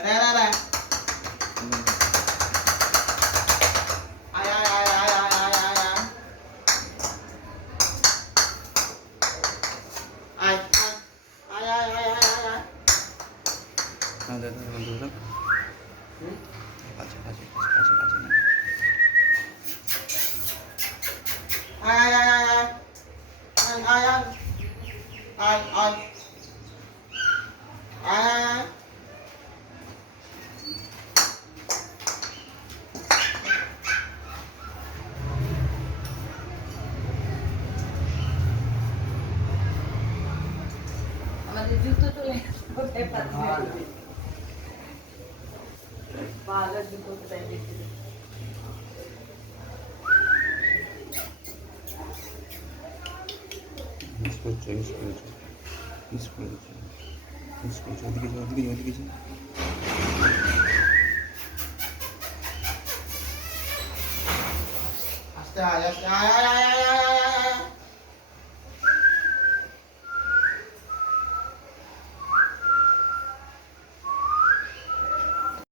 আরে আরে আরে আয় আয় আয় আয় আয় আয় আয় আয় আয় আয় আয় আয় আয় আয় আয় না দাদা বন্ধুরা কাছে কাছে কাছে কাছে না আয় আয় আয় আয় আয় আয় আয় আয় আয় আয় আমাদের জুতো চলে কোথায় পাচ্ছি ভালো জুতো কোথায় দেখি মিস করছো ওদিকে যাও ওদিকে যাও আস্তে আয় আস্তে আয় আয় আয় আয়